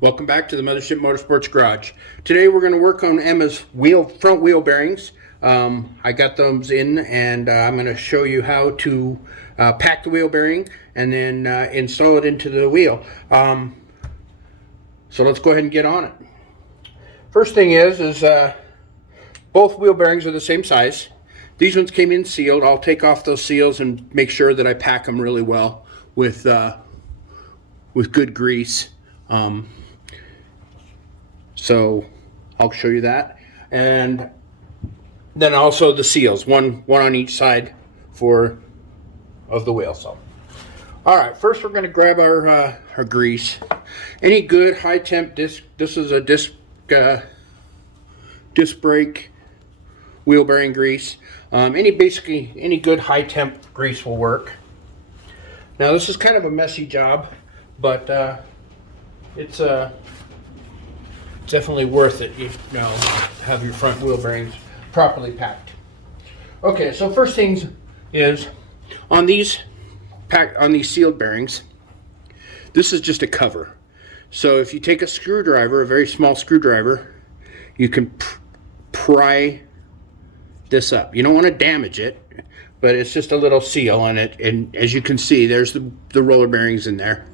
Welcome back to the Mothership Motorsports Garage. Today we're going to work on Emma's front wheel bearings. I got those in, and I'm going to show you how to pack the wheel bearing and then install it into the wheel. So let's go ahead and get on it. First thing is both wheel bearings are the same size. These ones came in sealed. I'll take off those seals and make sure that I pack them really well with good grease. So I'll show you that, and then also the seals, one on each side of the wheel. So, all right, first we're going to grab our grease. Any good high temp disc. This is a disc brake wheel bearing grease. Basically any good high temp grease will work. Now this is kind of a messy job, but it's definitely worth it if you know have your front wheel bearings properly packed. Okay, so first things is on these sealed bearings, this is just a cover. So if you take a screwdriver, a very small screwdriver, you can pry this up. You don't want to damage it, but it's just a little seal on it, and as you can see, there's the roller bearings in there.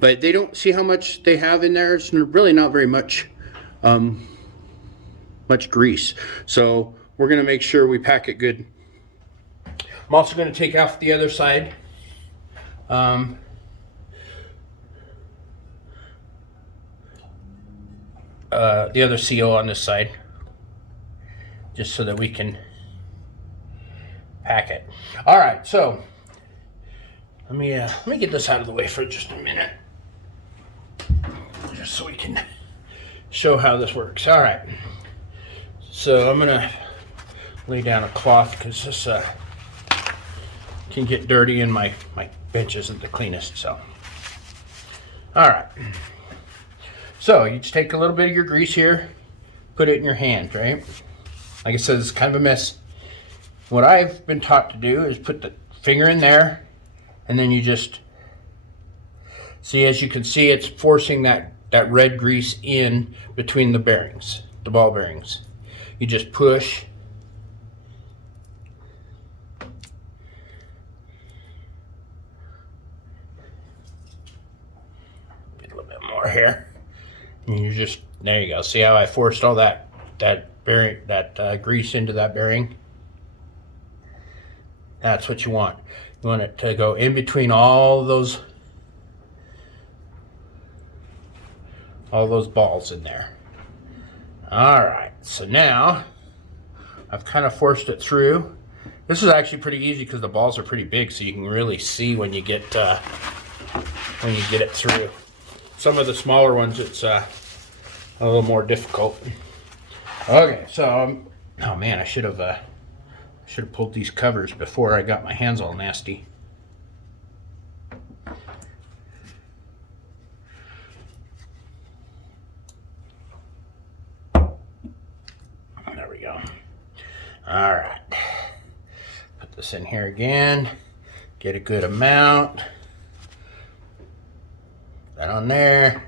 But they don't see how much they have in there. It's really not very much grease. So we're going to make sure we pack it good. I'm also going to take off the other side. The other seal on this side, just so that we can pack it. All right, so let me get this out of the way for just a minute, just so we can show how this works. All right, so I'm gonna lay down a cloth because this can get dirty and my bench isn't the cleanest. So, all right, so you just take a little bit of your grease here, put it in your hand, right? Like I said, it's kind of a mess. What I've been taught to do is put the finger in there, and then you just see, as you can see, it's forcing that red grease in between the bearings, the ball bearings. You just push. Get a little bit more here. And you just, there you go. See how I forced all that bearing, grease into that bearing? That's what you want. You want it to go in between all those balls in there. All right, so now I've kind of forced it through. This is actually pretty easy because the balls are pretty big, so you can really see when you get it through. Some of the smaller ones, it's a little more difficult. Okay, so oh man, I should have pulled these covers before I got my hands all nasty. There we go. All right. Put this in here again. Get a good amount. That on there,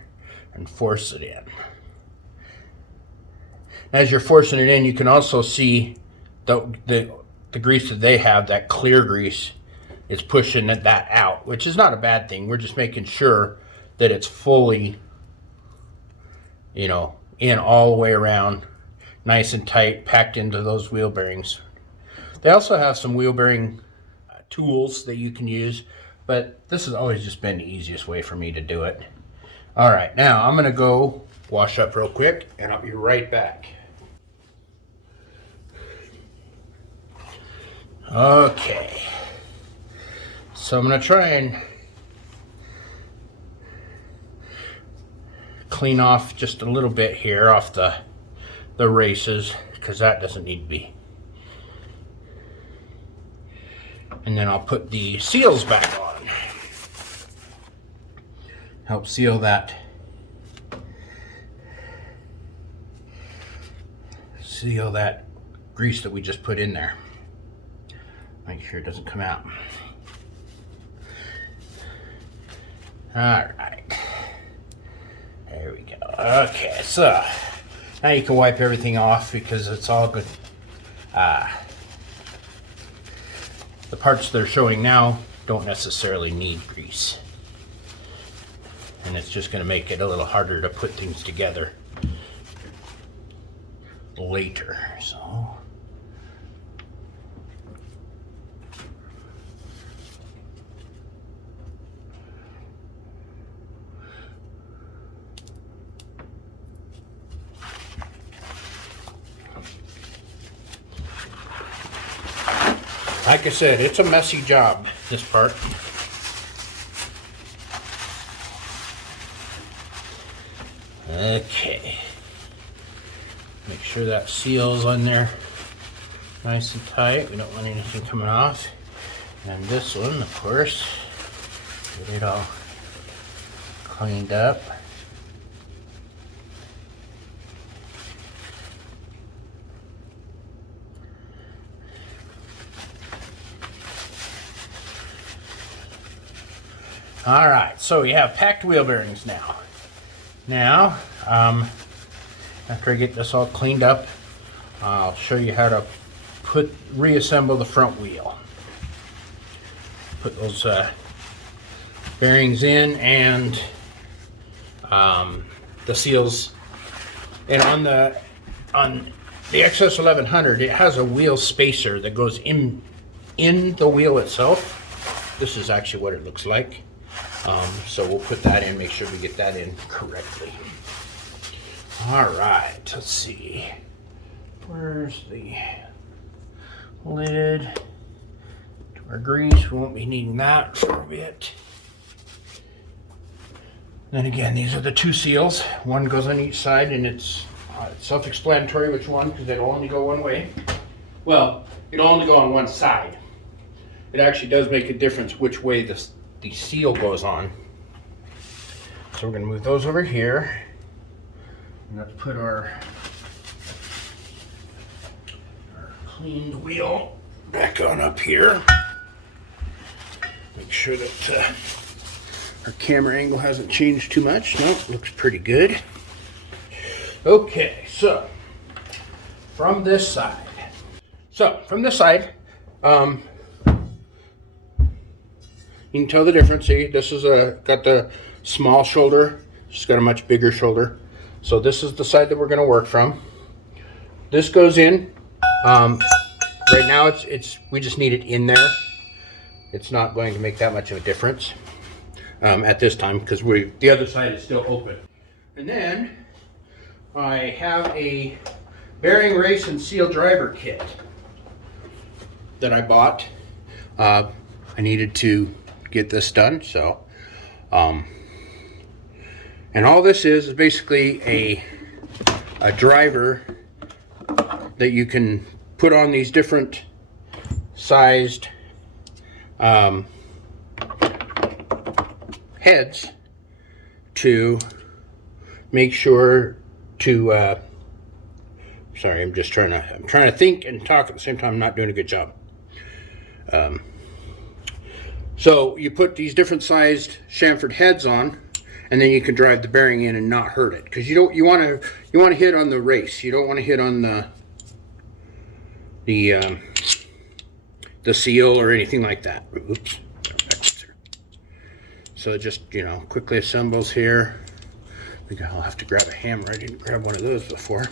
and force it in. As you're forcing it in, you can also see the grease that they have, that clear grease, is pushing that out, which is not a bad thing. We're just making sure that it's fully, in all the way around, nice and tight, packed into those wheel bearings. They also have some wheel bearing tools that you can use, but this has always just been the easiest way for me to do it. All right, now I'm gonna go wash up real quick, and I'll be right back. Okay, so I'm going to try and clean off just a little bit here off the races, because that doesn't need to be. And then I'll put the seals back on. Help seal that. Seal that grease that we just put in there. Make sure it doesn't come out. All right. There Okay, so now you can wipe everything off because it's all good. The parts they're showing now don't necessarily need grease. And it's just going to make it a little harder to put things together later. So like I said, it's a messy job, this part. Okay. Make sure that seal's on there nice and tight. We don't want anything coming off. And this one, of course, get it all cleaned up. All right, so we have packed wheel bearings now. Now, after I get this all cleaned up, I'll show you how to reassemble the front wheel. Put those bearings in and the seals. And on the XS1100, it has a wheel spacer that goes in the wheel itself. This is actually what it looks like. So we'll put that in, make sure we get that in correctly. All right, let's see. Where's the lid? To our grease, we won't be needing that for a bit. Then again, these are the two seals. One goes on each side, and it's self-explanatory which one, because it'll only go one way. Well, it'll only go on one side. It actually does make a difference which way the seal goes on. So we're going to move those over here. And let's put our cleaned wheel back on up here. Make sure that our camera angle hasn't changed too much. Nope, looks pretty good. Okay, so from this side. You can tell the difference. See, this is got the small shoulder. It's got a much bigger shoulder. So this is the side that we're going to work from. This goes in. Right now, we just need it in there. It's not going to make that much of a difference at this time because the other side is still open. And then I have a bearing race and seal driver kit that I bought. I needed to get this done, so and all this is basically a driver that you can put on these different sized heads to make sure to sorry, I'm trying to think and talk at the same time. I'm not doing a good job. So you put these different sized chamfered heads on, and then you can drive the bearing in and not hurt it, because you want to hit on the race. You don't want to hit on the seal or anything like that. Oops. So it just quickly assembles here. I think I'll have to grab a hammer. I didn't grab one of those before.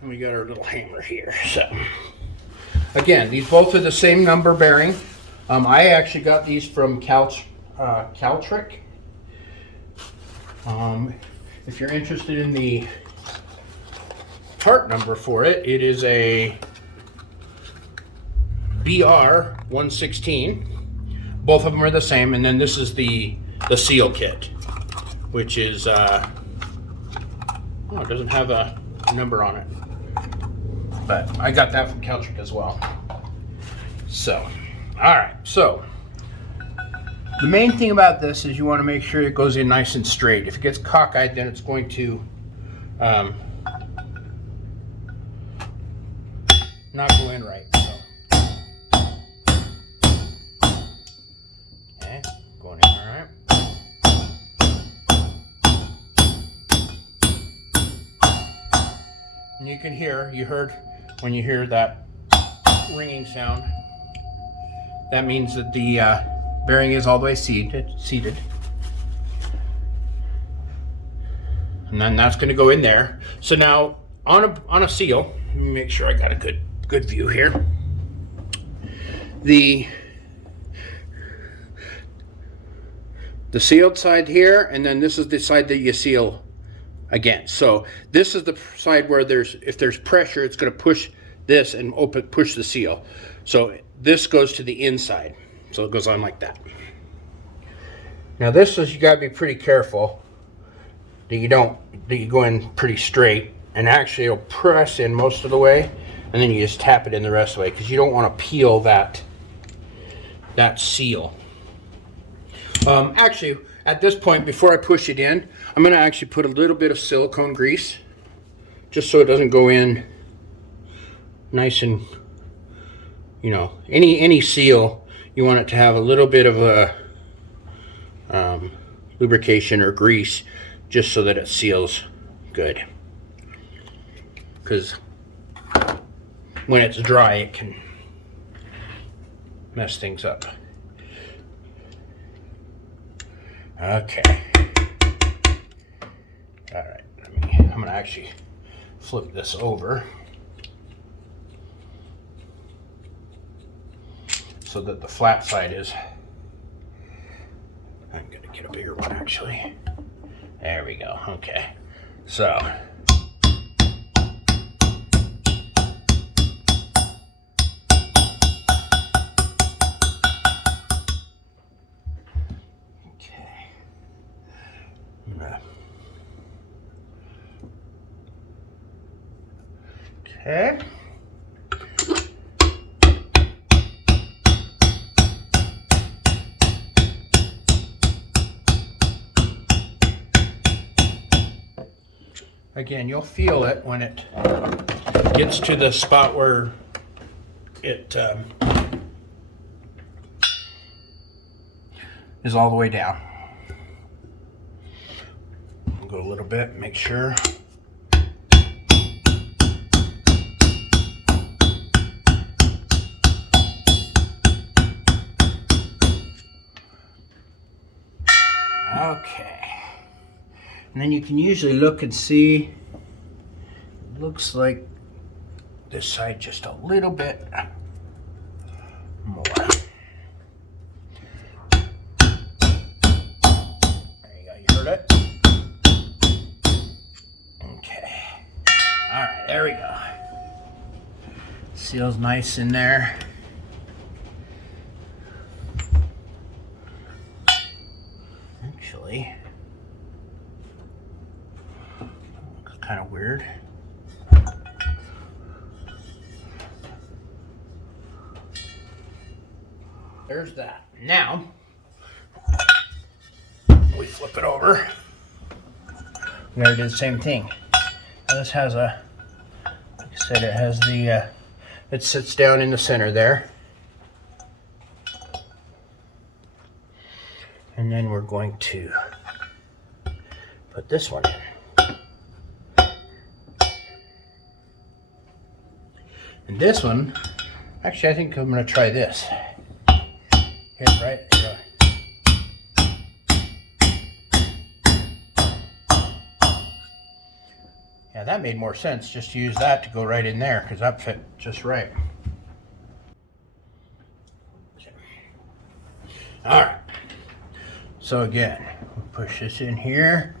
And we got our little hammer here. So again, these both are the same number bearing. I actually got these from Caltrick. If you're interested in the part number for it, it is a BR116. Both of them are the same, and then this is the seal kit, which is it doesn't have a number on it. But I got that from Caltrick as well. So, all right. So, the main thing about this is you want to make sure it goes in nice and straight. If it gets cockeyed, then it's going to not go in right. So, And you can hear, you heard when you hear that ringing sound, that means that the bearing is all the way seated. And then that's going to go in there. So now on a seal, let me make sure I got a good view here. The sealed side here, and then this is the side that you seal again. So this is the side where if there's pressure, it's going to push this and push the seal. So this goes to the inside. So it goes on like that. Now this is, you got to be pretty careful that you go in pretty straight, and actually it'll press in most of the way, and then you just tap it in the rest of the way, because you don't want to peel that seal. Actually, at this point, before I push it in, I'm going to actually put a little bit of silicone grease, just so it doesn't go in nice and, you know, any seal, you want it to have a little bit of a lubrication or grease, just so that it seals good. Because when it's dry, it can mess things up. Okay. All right. I'm going to actually flip this over so that the flat side is. I'm going to get a bigger one actually. There we go. Okay. So. Okay. Again, you'll feel it when it gets to the spot where it is all the way down. I'll go a little bit, make sure. Okay. And then you can usually look and see, it looks like this side just a little bit more. There you go, you heard it? Okay. All right, there we go. Seal's nice in there. Actually, looks kind of weird. There's that. Now, we flip it over. We gotta do the same thing. Now this has a, like I said, it has the, it sits down in the center there. And then we're going to put this one in. And this one, actually I think I'm going to try this. Here, right? Here. Yeah, that made more sense, just to use that to go right in there, because that fit just right. All right. So again, we'll push this in here.